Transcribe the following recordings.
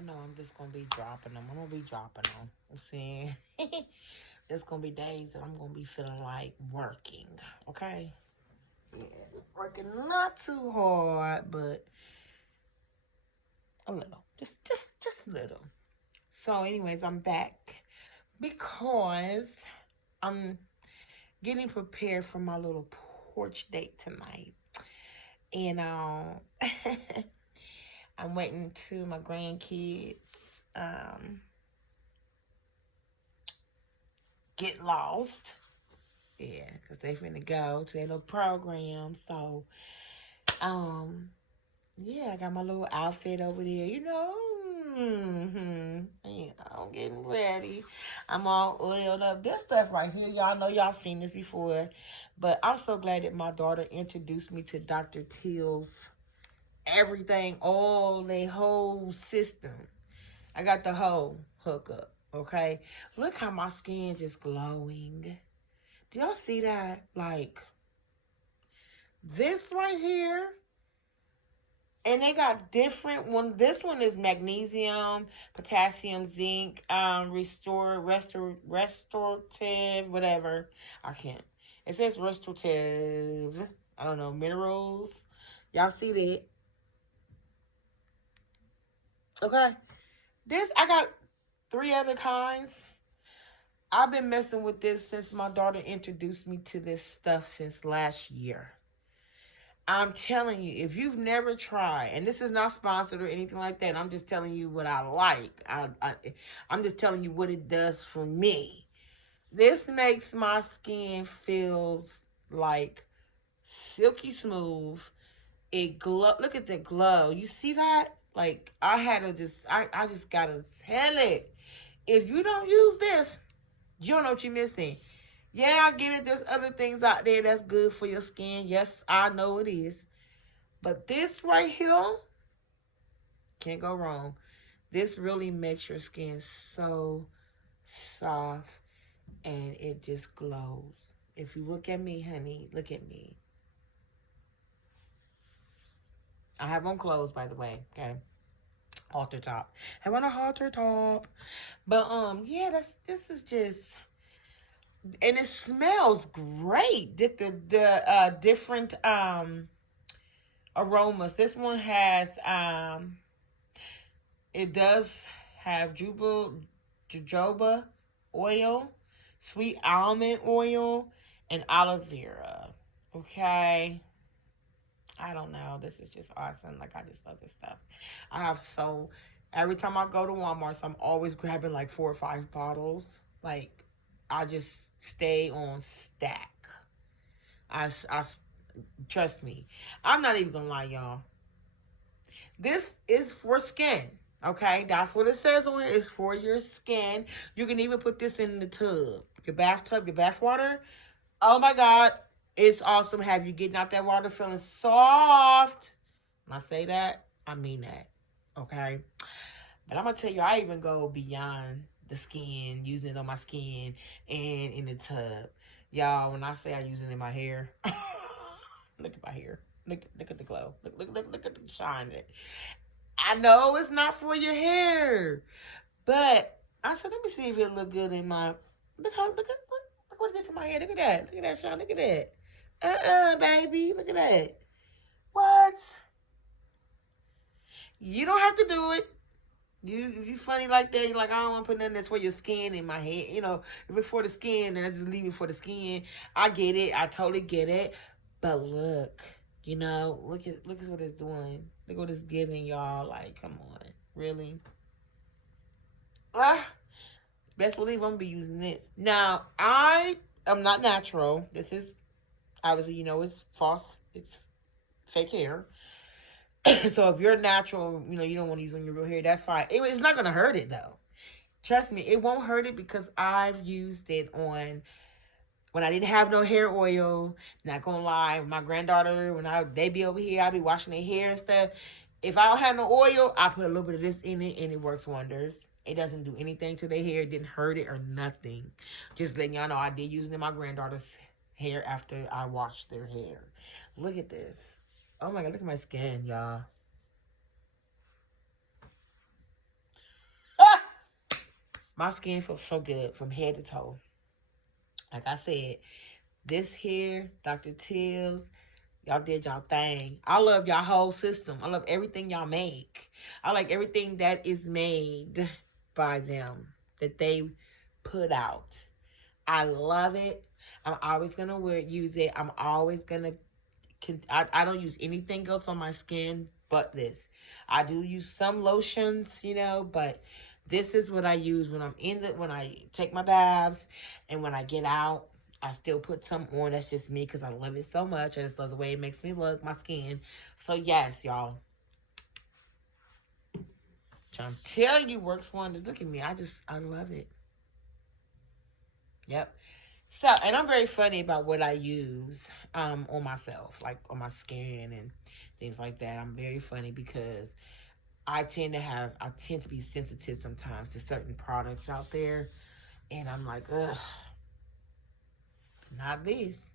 I know I'm just gonna be dropping them. I'm gonna be dropping them. I'm saying there's gonna be days that I'm gonna be feeling like working. Okay, yeah, working not too hard, but a little, just a little. So, anyways, I'm back because I'm getting prepared for my little porch date tonight, and I'm waiting to my grandkids um get lost. Yeah, because they finna go to their little program. So, um, yeah, I got my little outfit over there, I'm getting ready. I'm all oiled up. This stuff right here, y'all know y'all seen this before. But I'm so glad that my daughter introduced me to Dr. Teals. Everything, all the whole system. I got the whole hookup, okay? Look how my skin just glowing. Do y'all see that? Like, this right here, and they got different one. This one is magnesium, potassium, zinc, restorative, whatever. I can't. It says restorative. I don't know, minerals. Y'all see that? Okay. This I got three other kinds. I've been messing with this since my daughter introduced me to this stuff since last year. I'm telling you, if you've never tried, and this is not sponsored or anything like that, I'm just telling you what I like. I'm just telling you what it does for me. This makes my skin feel like silky smooth. It glow. Look at the glow. You see that? Like I had to just, I just gotta tell it. If you don't use this, you don't know what you're missing. Yeah, I get it. There's other things out there that's good for your skin. Yes, I know it is. But this right here, can't go wrong. This really makes your skin so soft and it just glows. If you look at me, honey, look at me. I have on clothes, by the way. Okay, halter top. I want a halter top, but yeah, this is just, and it smells great. The different aromas. This one has it does have jojoba oil, sweet almond oil, and aloe vera. Okay. I don't know. This is just awesome. Like, I just love this stuff. I have so, every time I go to Walmart, so I'm always grabbing like 4 or 5 bottles. Like, I just stay on stack. I trust me. I'm not even gonna lie, y'all. This is for skin. Okay, that's what it says on it. It's for your skin. You can even put this in the tub, your bathtub, your bath water. Oh my God, it's awesome. Have you getting out that water feeling soft? When I say that, I mean that. Okay, but I'm gonna tell you, I even go beyond the skin, using it on my skin and in the tub. Y'all, when I say I use it in my hair, look at my hair. Look at the glow. Look at the shine. I know it's not for your hair, but I said, let me see if it look good in my. Look what it did to my hair. Look at that, Sean. Look at that. Baby. Look at that. What? You don't have to do it. If you funny like that, you're like, I don't want to put nothing that's for your skin in my head. If it's for the skin, then I just leave it for the skin. I get it. I totally get it. But look, look at what it's doing. Look what it's giving y'all. Like, come on. Really? Ah, best believe I'm gonna be using this. Now, I am not natural. This is obviously, it's false. It's fake hair. So if you're natural, you don't want to use on your real hair. That's fine. It's not gonna hurt it though. Trust me, it won't hurt it because I've used it on when I didn't have no hair oil. Not gonna lie, my granddaughter, they be over here, I be washing their hair and stuff. If I don't have no oil, I put a little bit of this in it and it works wonders. It doesn't do anything to their hair. It didn't hurt it or nothing. Just letting y'all know I did use it in my granddaughter's hair after I washed their hair. Look at this. Oh my God, look at my skin, y'all. My skin feels so good from head to toe. Like I said, this here, Dr. Teals, y'all did y'all thing. I love y'all whole system. I love everything y'all make. I like everything that is made by them, that they put out. I love it. I'm always gonna use it. I'm always gonna. I don't use anything else on my skin but this. I do use some lotions, but this is what I use when when I take my baths and when I get out. I still put some on. That's just me because I love it so much. I just love the way it makes me look, my skin. So yes, y'all. Trying to tell you, works wonders. Look at me. I love it. Yep. So, and I'm very funny about what I use on myself, like on my skin and things like that. I'm very funny because I tend to be sensitive sometimes to certain products out there, and I'm like, ugh, not this.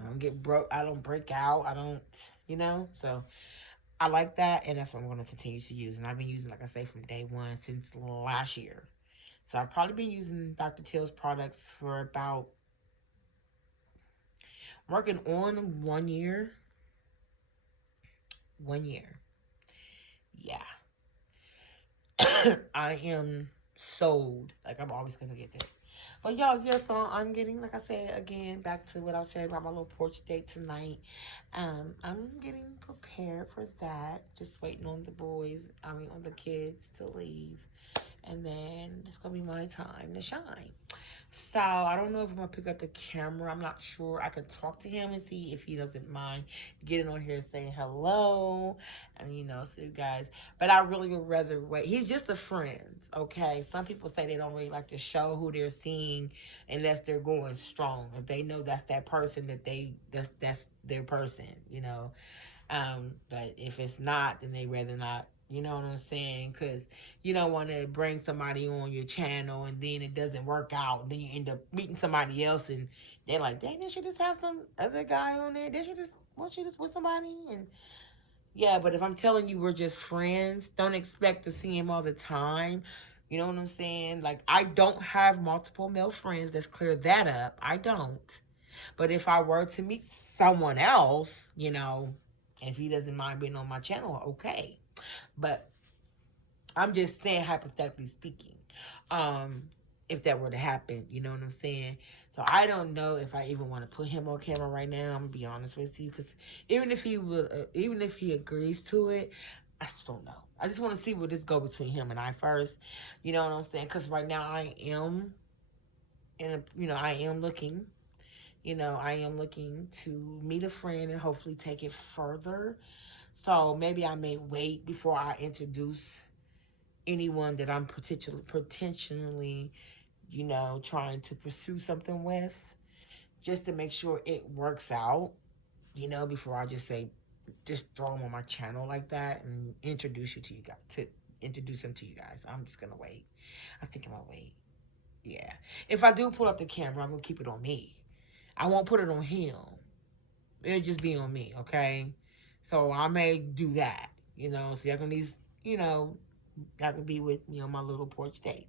I don't get broke. I don't break out. I don't, So I like that, and that's what I'm going to continue to use. And I've been using, like I say, from day one since last year. So I've probably been using Dr. Teal's products for about working on 1 year. 1 year. Yeah. I am sold. Like I'm always gonna get that. But y'all, yeah, so I'm getting, like I said, again, back to what I was saying about my little porch date tonight. I'm getting prepared for that. Just waiting on the boys, on the kids to leave. And then it's gonna be my time to shine. So I don't know if I'm gonna pick up the camera. I'm not sure. I could talk to him and see if he doesn't mind getting on here saying hello, and so you guys. But I really would rather wait. He's just a friend, okay. Some people say they don't really like to show who they're seeing unless they're going strong. If they know that's that person that's their person. But if it's not, then they rather not. You know what I'm saying? Because you don't want to bring somebody on your channel and then it doesn't work out. And then you end up meeting somebody else and they're like, dang, did she just have some other guy on there? Was she just with somebody? And yeah, but if I'm telling you we're just friends, don't expect to see him all the time. You know what I'm saying? Like, I don't have multiple male friends. Let's clear that up. I don't. But if I were to meet someone else, if he doesn't mind being on my channel, okay. But I'm just saying, hypothetically speaking, um, if that were to happen, you know what I'm saying? So I don't know if I even want to put him on camera right now. I'm gonna be honest with you, because even if he agrees to it, I still don't know. I just want to see where this go between him and I first. You know what I'm saying? Because right now I am I am looking. I am looking to meet a friend and hopefully take it further. So maybe I may wait before I introduce anyone that I'm potentially, trying to pursue something with, just to make sure it works out, before I just say, just throw them on my channel like that and introduce them to you guys. I'm just gonna wait. I think I'm gonna wait. Yeah. If I do pull up the camera, I'm gonna keep it on me. I won't put it on him. It'll just be on me, okay? So I may do that, so y'all can at least, y'all can be with me on my little porch date.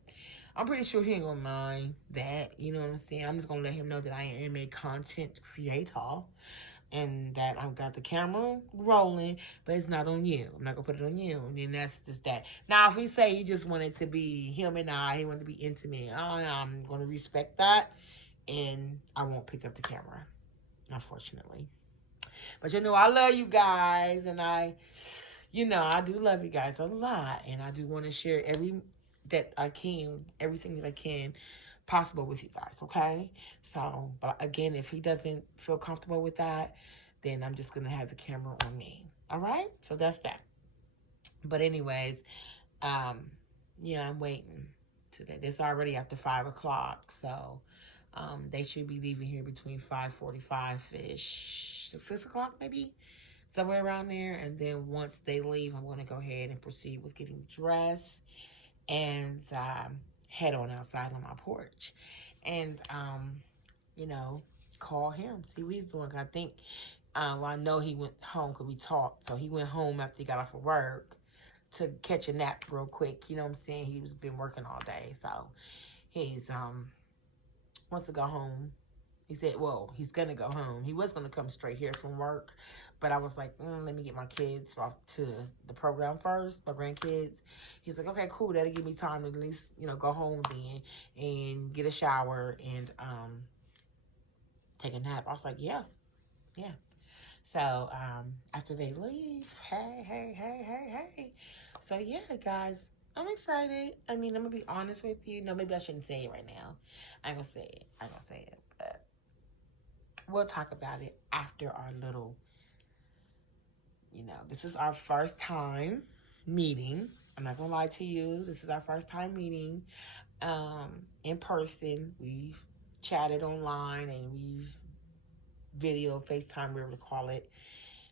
I'm pretty sure he ain't gonna mind that, you know what I'm saying? I'm just gonna let him know that I am a content creator and that I've got the camera rolling, but it's not on you. I'm not gonna put it on you. And then that's just that. Now, if we say he just wanted to be him and he wanted to be intimate, I'm gonna respect that and I won't pick up the camera, unfortunately. But I love you guys, and I do love you guys a lot, and I do want to share everything that I can possible with you guys, okay? So, but again, if he doesn't feel comfortable with that, then I'm just gonna have the camera on me. All right? So that's that. But anyways, um, yeah, I'm waiting to that. It's already after 5 o'clock, so they should be leaving here between 5:45 ish, 6 o'clock maybe, somewhere around there. And then once they leave, I'm going to go ahead and proceed with getting dressed and head on outside on my porch, and you know, call him, see what he's doing. I think, well, I know he went home because we talked. So he went home after he got off of work to catch a nap real quick. You know what I'm saying? He was been working all day, so he's wants to go home. He said, well, he's gonna go home. He was gonna come straight here from work, but I was like, let me get my kids off to the program first, my grandkids. He's like, okay, cool. That'll give me time to at least, go home then and get a shower and take a nap. I was like, yeah, yeah. So after they leave, hey. So yeah, guys, I'm excited. I mean, I'm gonna be honest with you. No, maybe I shouldn't say it right now. I'm gonna say it. But we'll talk about it after our little. This is our first time meeting. I'm not gonna lie to you. This is our first time meeting in person. We've chatted online and we've video, FaceTime, whatever to call it.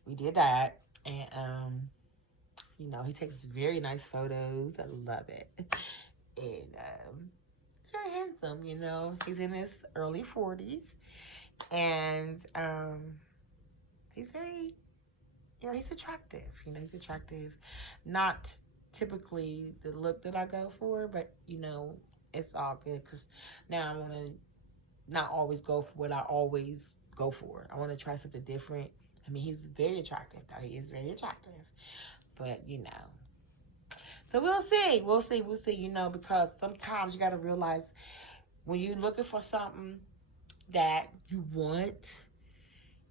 We did that, and he takes very nice photos. I love it, and he's very handsome. He's in his early 40s, and he's very, he's attractive. He's attractive, not typically the look that I go for, but it's all good because now I want to not always go for what I always go for. I want to try something different. I mean, he's very attractive. Though. He is very attractive. But, So we'll see. Because sometimes you got to realize when you're looking for something that you want,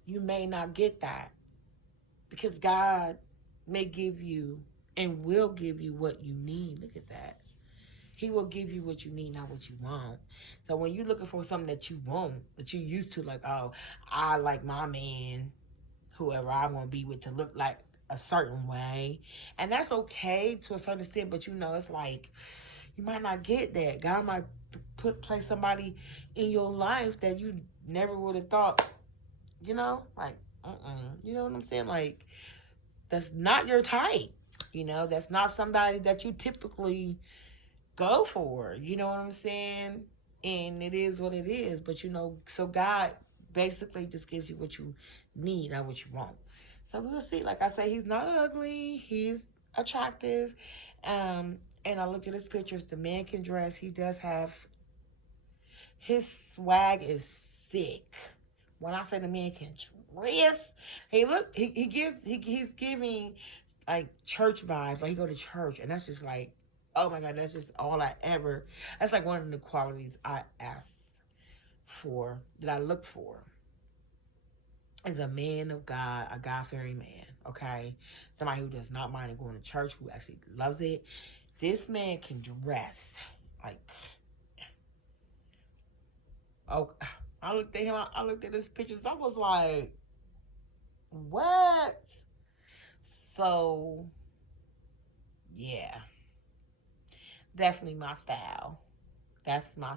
you may not get that. Because God may give you and will give you what you need. Look at that. He will give you what you need, not what you want. So when you're looking for something that you want, that you're used to, like, oh, I like my man, whoever I want to be with, to look like a certain way. And that's okay to a certain extent, but it's like, you might not get that. God might place somebody in your life that you never would have thought, like, you know what I'm saying? Like, that's not your type. That's not somebody that you typically go for. You know what I'm saying? And it is what it is. But so God basically just gives you what you need, not what you want. So we'll see. Like I say, he's not ugly. He's attractive. And I looked at his pictures. The man can dress. He does have, his swag is sick. When I say the man can dress, he's giving like church vibes. Like he go to church, and that's just like, oh my God, that's just all I ever. That's like one of the qualities I ask for, that I look for, is a man of God, a God-fearing man. Okay, somebody who does not mind going to church, who actually loves it. This man can dress like. Oh, I looked at him. I looked at his pictures. I was like, what? So, yeah, definitely my style. That's my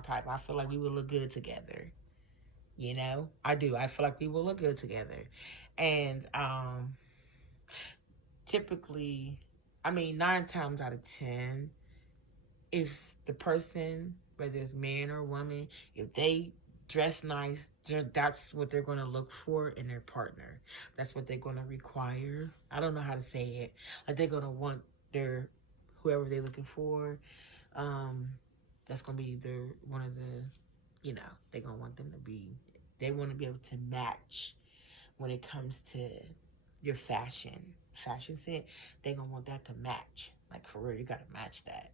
type. I feel like we would look good together. I do. I feel like we will look good together, and typically, I mean, 9 times out of 10, if the person, whether it's man or woman, if they dress nice, that's what they're going to look for in their partner. That's what they're going to require. I don't know how to say it. Like, they're going to want their, whoever they're looking for, that's going to be their, one of the, they're going to want them to be, they want to be able to match when it comes to your fashion sense. They're going to want that to match. Like, for real, you got to match that.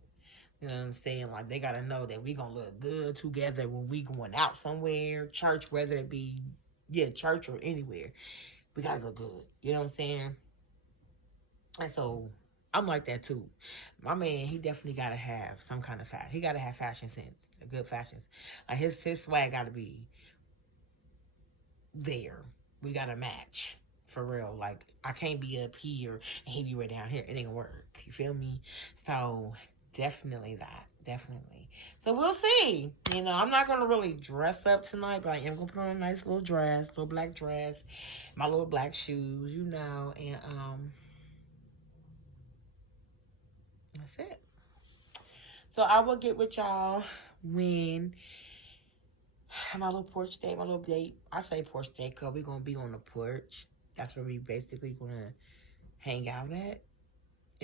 You know what I'm saying? Like, they got to know that we going to look good together when we going out somewhere, church, whether it be, church or anywhere. We got to look good. You know what I'm saying? And so, I'm like that too. My man, he definitely got to have some kind of fashion. He got to have fashion sense, a good fashion. Like, his swag got to be there. We got to match. For real. Like, I can't be up here and he be right down here. It ain't gonna work. You feel me? So, definitely that. Definitely. So, we'll see. I'm not going to really dress up tonight, but I am going to put on a nice little dress, little black dress, my little black shoes, and, that's it. So, I will get with y'all when my little porch date, my little date. I say porch date because we're going to be on the porch. That's where we basically going to hang out at.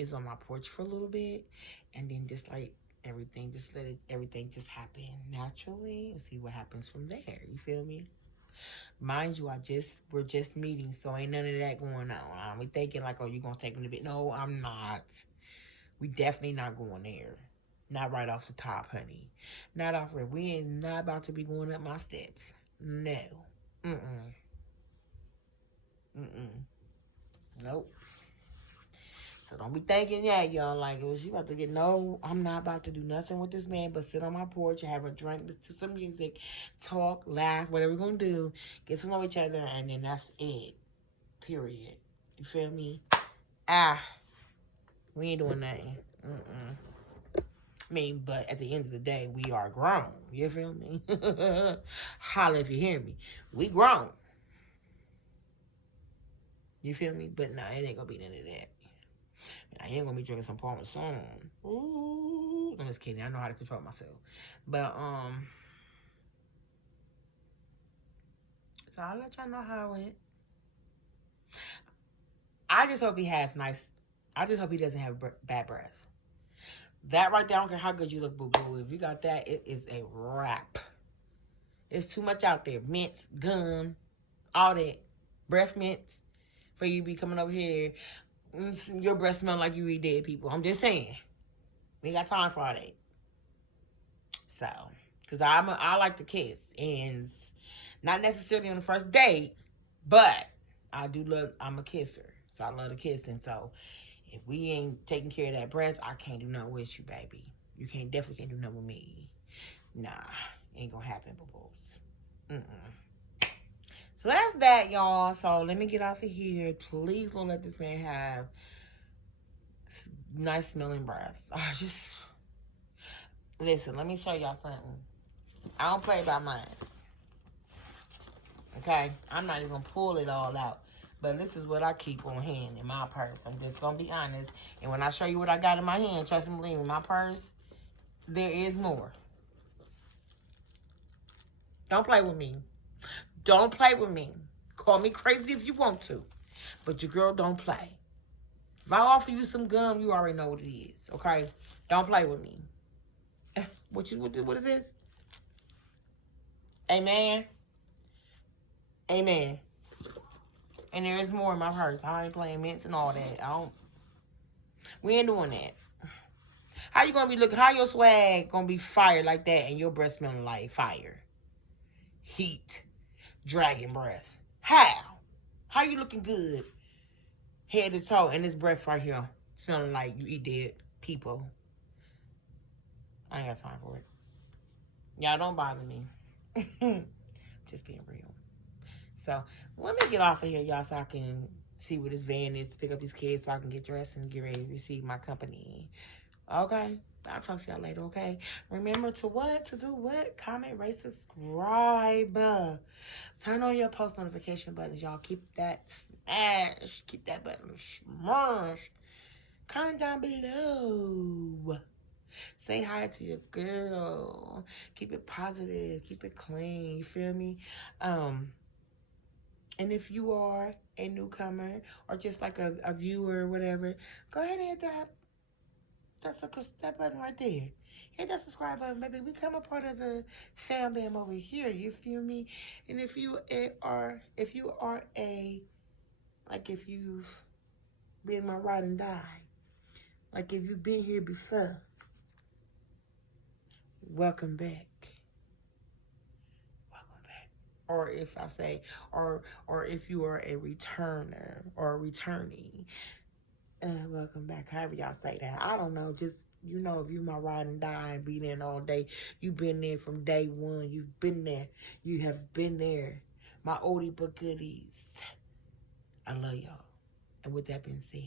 is on my porch for a little bit, and then just like everything, just let it, everything just happen naturally, and see what happens from there. You feel me? Mind you, we're just meeting, so ain't none of that going on. I'm thinking like, oh, you gonna take me a bit? No, I'm not. We definitely not going there. Not right off the top, honey. Not off where we ain't not about to be going up my steps. No. Mm-mm. Mm-mm. Nope. So don't be thinking, yeah, y'all, like, oh, she about to get, no, I'm not about to do nothing with this man but sit on my porch and have a drink, listen to some music, talk, laugh, whatever we're going to do, get to know each other, and then that's it. Period. You feel me? Ah, we ain't doing nothing. Mm-mm. I mean, but at the end of the day, we are grown. You feel me? Holla if you hear me. We grown. You feel me? But nah, it ain't gonna be none of that. I ain't gonna be drinking some Parmesan. Ooh, I'm just kidding. I know how to control myself. But so I'll let y'all know how it went. I just hope he has nice. I just hope he doesn't have bad breath. That right there, I don't care how good you look, boo boo. If you got that, it is a wrap. It's too much out there. Mints, gum, all that. Breath mints for you to be coming over here. Your breath smell like you eat dead people. I'm just saying. We ain't got time for all that. So, because I like to kiss. And not necessarily on the first date, but I do love, I'm a kisser. So I love to kiss. And so if we ain't taking care of that breath, I can't do nothing with you, baby. You definitely can't do nothing with me. Nah, ain't gonna happen, boo-boos. So that's that, y'all. So let me get off of here. Please don't let this man have nice smelling breath. Just listen, let me show y'all something. I don't play by mine. Okay? I'm not even gonna pull it all out. But this is what I keep on hand in my purse. I'm just gonna be honest. And when I show you what I got in my hand, trust me, believe me, my purse, there is more. Don't play with me. Don't play with me. Call me crazy if you want to. But your girl don't play. If I offer you some gum, you already know what it is. Okay? Don't play with me. What is this? Amen. Amen. And there is more in my purse. I ain't playing mints and all that. We ain't doing that. How you gonna be looking? How your swag gonna be fire like that and your breath smelling like fire, heat, dragon breath? How? How you looking good, head to toe, and this breath right here smelling like you eat dead people? I ain't got time for it. Y'all don't bother me. Just being real. So let me get off of here, y'all, so I can see where this van is, pick up these kids so I can get dressed and get ready to receive my company. Okay? I'll talk to y'all later, okay? Remember to what? To do what? Comment, rate, subscribe. Turn on your post notification buttons, y'all. Keep that smash. Keep that button smashed. Comment down below. Say hi to your girl. Keep it positive. Keep it clean. You feel me? And if you are a newcomer or just like a viewer or whatever, go ahead and hit that button right there. Hit that subscribe button, baby. Become a part of the fam bam over here. You feel me? And if you are if you've been my ride and die, like if you've been here before, welcome back. Or if I say, or if you are a returner or a returnee, welcome back. However y'all say that, I don't know. Just if you my ride and die and be there all day, you've been there from day one. You've been there. You have been there. My oldie but goodies. I love y'all. And with that being said,